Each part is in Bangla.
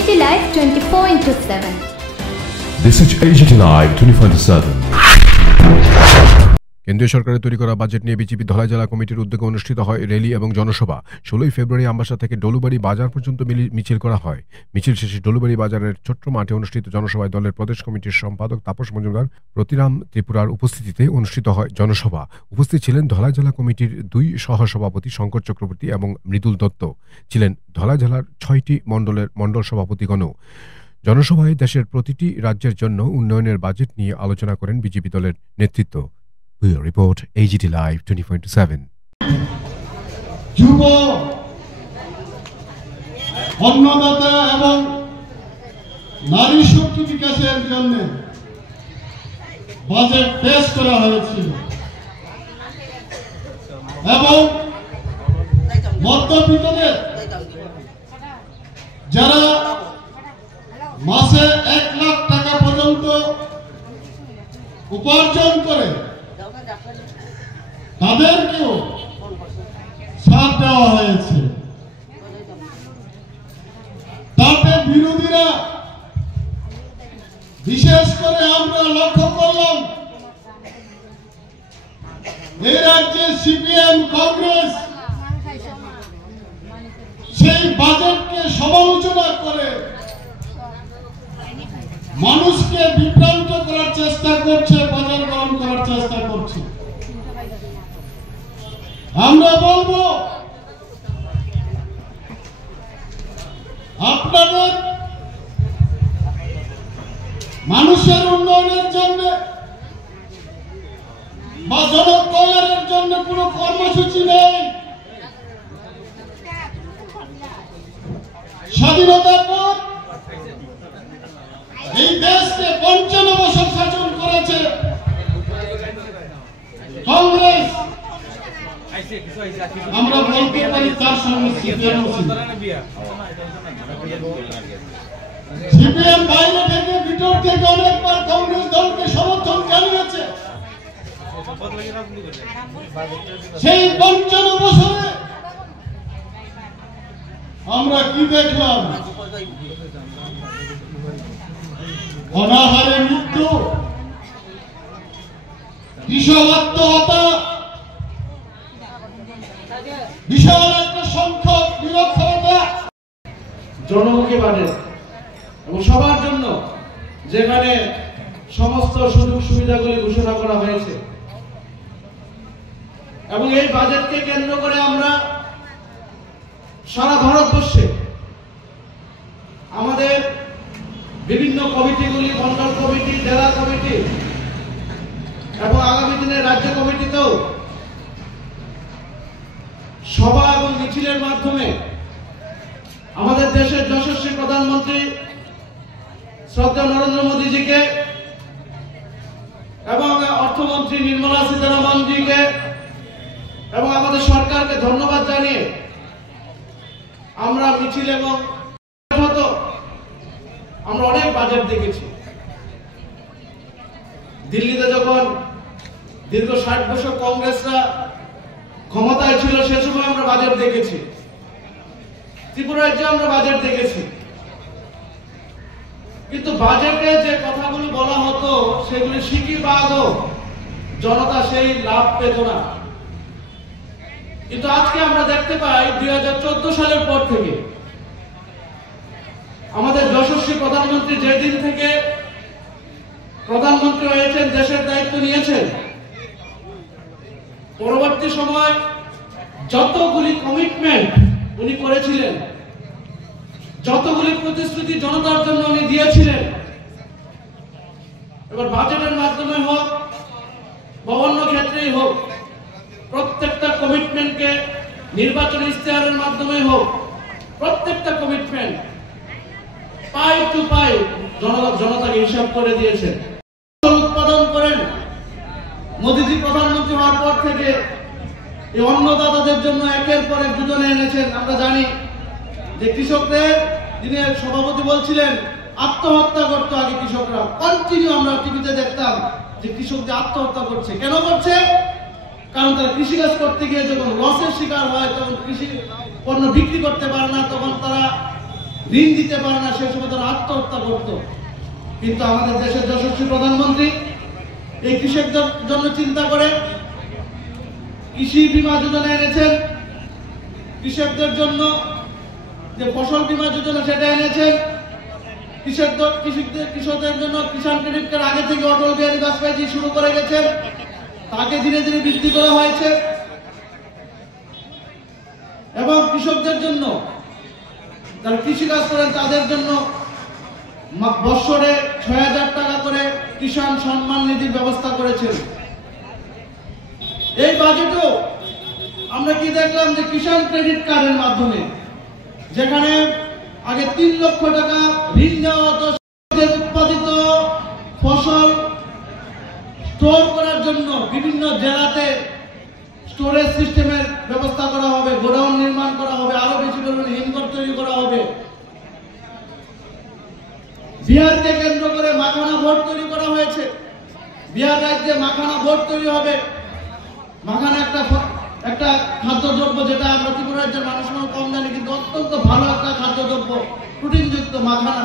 AGT Live 24/7. This is AGT Live 24/7. কেন্দ্রীয় সরকারের তৈরি করা বাজেট নিয়ে বিজেপি ধলাই জেলা কমিটির উদ্যোগে অনুষ্ঠিত হয় র্যালি এবং জনসভা। 16 ফেব্রুয়ারি আমবাসা থেকে ডলুবাড়ি বাজার পর্যন্ত মিছিল করা হয়। মিছিল শেষে ডলুবাড়ি বাজারের ছোট্ট মাঠে অনুষ্ঠিত জনসভায় দলের প্রদেশ কমিটির সম্পাদক তাপস মজুমদার, প্রতিরাম ত্রিপুরার উপস্থিতিতে অনুষ্ঠিত হয় জনসভা। উপস্থিত ছিলেন ধলাই জেলা কমিটির 2 সহসভাপতি শঙ্কর চক্রবর্তী এবং মৃদুল দত্ত, ছিলেন ধলাই জেলার 6টি মণ্ডলের মণ্ডল সভাপতিগণ। জনসভায় দেশের প্রতিটি রাজ্যের জন্য উন্নয়নের বাজেট নিয়ে আলোচনা করেন বিজেপি দলের নেতৃত্ব। Bureau Report, AGT Live 24/7. যুব অন্নদাতা এবং নারী শক্তি বিকাশের জন্য বাজেট পেশ করা হয়েছিল এবং মধ্যবিত্তদের যারা মাসে 1 লাখ টাকা পর্যন্ত উপার্জন করে তাদেরকেও ছাড় দেওয়া হয়েছে। তাতে বিরোধীরা বিশেষ করে আমরা লক্ষ্য করলাম এই রাজ্যে সিপিএম কংগ্রেস সেই বাজেটকে সমালোচনা করে মানুষকে বিভ্রান্ত করার চেষ্টা করছে, বাজার গরম করার চেষ্টা করছে। আমরা বলবো আপনাদের মানুষের উন্নয়নের জন্য বা জনকল্যাণের জন্য কোনো কর্মসূচি নেই। স্বাধীনতার পর এই দেশকে 55 বছর শাসন করেছে কংগ্রেস। আমরা বলতে পারি তার সঙ্গে সিপিএম বাইরে থেকে ভিতর থেকে অনেকবার কংগ্রেস দলকে সমর্থন জানিয়েছে। সেই 55 বছরে আমরা কি দেখলাম? অনাহারে মৃত্যু, কৃষক আত্মহত্যা, বিশাল একটা সংখ্যক নিরক্ষরতা। জনমুখী বাজেট এবং সবার জন্য যেখানে সমস্ত সুযোগ সুবিধাগুলি ঘোষণা করা হয়েছে এবং এই বাজেটকে কেন্দ্র করে আমরা সারা ভারতবর্ষে আমাদের বিভিন্ন কমিটিগুলি, মন্ডল কমিটি, জেলা কমিটি এবং আগামী দিনে রাজ্য কমিটিতেও সভা এবং মিছিলের মাধ্যমে আমাদের দেশের যশস্বী প্রধানমন্ত্রী শ্রদ্ধেয় নরেন্দ্র মোদীজিকে এবং অর্থমন্ত্রী নির্মলা সীতারামনজিকে এবং আমাদের সরকারকে ধন্যবাদ জানিয়ে আমরা মিছিল এবং আমরা অনেক বাজেট দেখেছি। দিল্লিতে যখন দীর্ঘ 60 বছর কংগ্রেসরা ক্ষমতায় ছিল সে সময় আমরা বাজেট দেখেছি। ত্রিপুরা রাজ্যে আমরা বাজেট দেখেছি, কিন্তু বাজেটে যে কথাগুলো বলা হতো সেগুলি সিকিবাদও জনতা সেই লাভ পেত না। কিন্তু আজকে আমরা দেখতে পাই 2014 সালের পর থেকে আমাদের যশস্বী প্রধানমন্ত্রী যেদিন থেকে প্রধানমন্ত্রী হয়েছেন, দেশের দায়িত্ব নিয়েছেন, পরবর্তী সময় যতগুলি কমিটমেন্ট উনি করেছিলেন, যতগুলি প্রতিশ্রুতি জনতার জন্য উনি দিয়েছিলেন, এবার বাজেটের মাধ্যমে হোক বা অন্য ক্ষেত্রেই হোক, প্রত্যেকটা কমিটমেন্টকে নির্বাচনী ইশতেহারের মাধ্যমে হোক, প্রত্যেকটা কমিটমেন্ট পাই টু পাই জনতাকে হিসাব করে দিয়েছেন। উৎপাদন করেন মোদীজি প্রধানমন্ত্রী হওয়ার পর থেকে এই অন্নদাতাদের জন্য একের পর এক যোজনা এনেছেন। আমরা জানি যে কৃষকদের, যিনি সভাপতি বলছিলেন, আত্মহত্যা করতো আগে কৃষকরা। কন্টিনিউ আমরা টিভিতে দেখতাম যে কৃষকদের আত্মহত্যা করছে। কেন করছে? কারণ তারা কৃষিকাজ করতে গিয়ে যখন লসের শিকার হয়, তখন কৃষি পণ্য বিক্রি করতে পারে না, তখন তারা ঋণ দিতে পারে না, সেই সময় তারা আত্মহত্যা করত। কিন্তু আমাদের দেশের যশস্বী প্রধানমন্ত্রী এই কৃষকদের জন্য চিন্তা করে কৃষি বীমা যোজনা এনেছেন, কৃষকদের জন্য যে ফসল বীমা যোজনা সেটা এনেছেন, কৃষকদের জন্য কিষাণ ক্রেডিট কার্ড আগে থেকে অটল বিহারী বাজপেয়ী শুরু করে গেছেন, তাকে ধীরে ধীরে বৃদ্ধি করা হয়েছে। এবং কৃষকদের জন্য যারা কৃষিকাজ করেন তাদের জন্য বৎসরে ৬,০০০ টাকা করে কিষাণ সম্মান নিধির ব্যবস্থা করেছেন। এই বাজেটেও আমরা কি দেখলাম যে কিষাণ ক্রেডিট কার্ডের মাধ্যমে, যেখানে আগে ৩ লক্ষ টাকা ঋণ দেওয়া হতো, উৎপাদিত ফসল স্টোর করার জন্য বিভিন্ন জেলাতে স্টোরেজ সিস্টেমের ব্যবস্থা করা হবে, গোডাউন নির্মাণ করা হবে, আরো বেশি পরিমাণে হিমঘর তৈরি করা হবে। বিহারকে কেন্দ্র করে মাখানা বোর্ড তৈরি করা হয়েছে। বিহার রাজ্যে মাখানা বোর্ড তৈরি হবে। মাখানা একটা খাদ্যদ্রব্য, যেটা আমরা ত্রিপুরা রাজ্যের মানুষ কম জানি, কিন্তু অত্যন্ত ভালো একটা খাদ্যদ্রব্য, প্রোটিনযুক্ত মাখানা,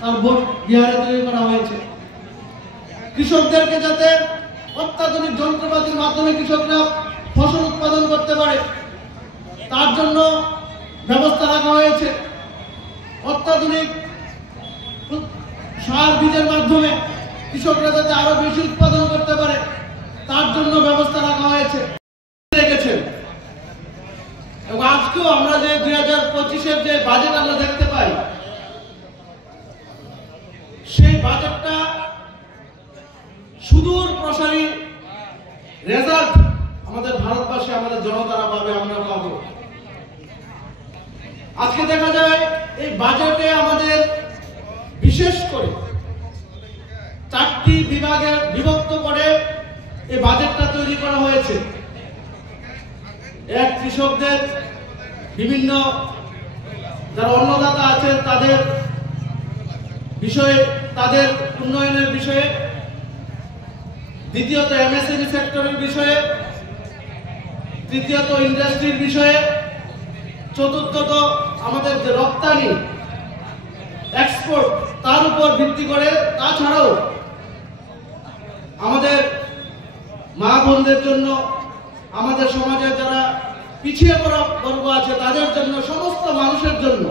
তার বোর্ড বিহারে তৈরি করা হয়েছে। কৃষকদেরকে যাতে অত্যাধুনিক যন্ত্রপাতির মাধ্যমে কৃষকরা ফসল উৎপাদন করতে পারে, তার জন্য ব্যবস্থা রাখা হয়েছে। অত্যাধুনিক সার বীজের মাধ্যমে কৃষকরা যাতে আরো বেশি উৎপাদন করতে পারে, তার জন্য ব্যবস্থা রাখা হয়েছে রেখেছেন। এবং আজকেও আমরা যে 2025-এর যে বাজেট আমরা দেখতে পাই, সেই বাজেটটা সুদূর প্রসারী রেজাল্ট আমাদের ভারতবাসী, আমাদের জনতারা পাবে, আমরা পাবো। আজকে দেখা যায় এই বাজেটে আমাদের বিশেষ করে 4টি বিভাগে বিভক্ত করে এই বাজেটটা তৈরি করা হয়েছে। এক, কৃষকদের বিভিন্ন যারা অন্নদাতা আছেন তাদের বিষয়ে, তাদের উন্নয়নের বিষয়ে। দ্বিতীয়ত এমএসএমই সেক্টরের বিষয়ে। তৃতীয়ত ইন্ডাস্ট্রির বিষয়ে। চতুর্থত আমাদের যে রপ্তানি, এক্সপোর্ট, তার উপর ভিত্তি করে। তাছাড়াও আমাদের মা বোনদের জন্য, আমাদের সমাজের যারা পিছিয়ে পড়া বর্গ আছে তাদের জন্য, সমস্ত মানুষের জন্য,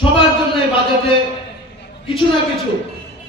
সবার জন্য এই বাজেটে কিছু না কিছু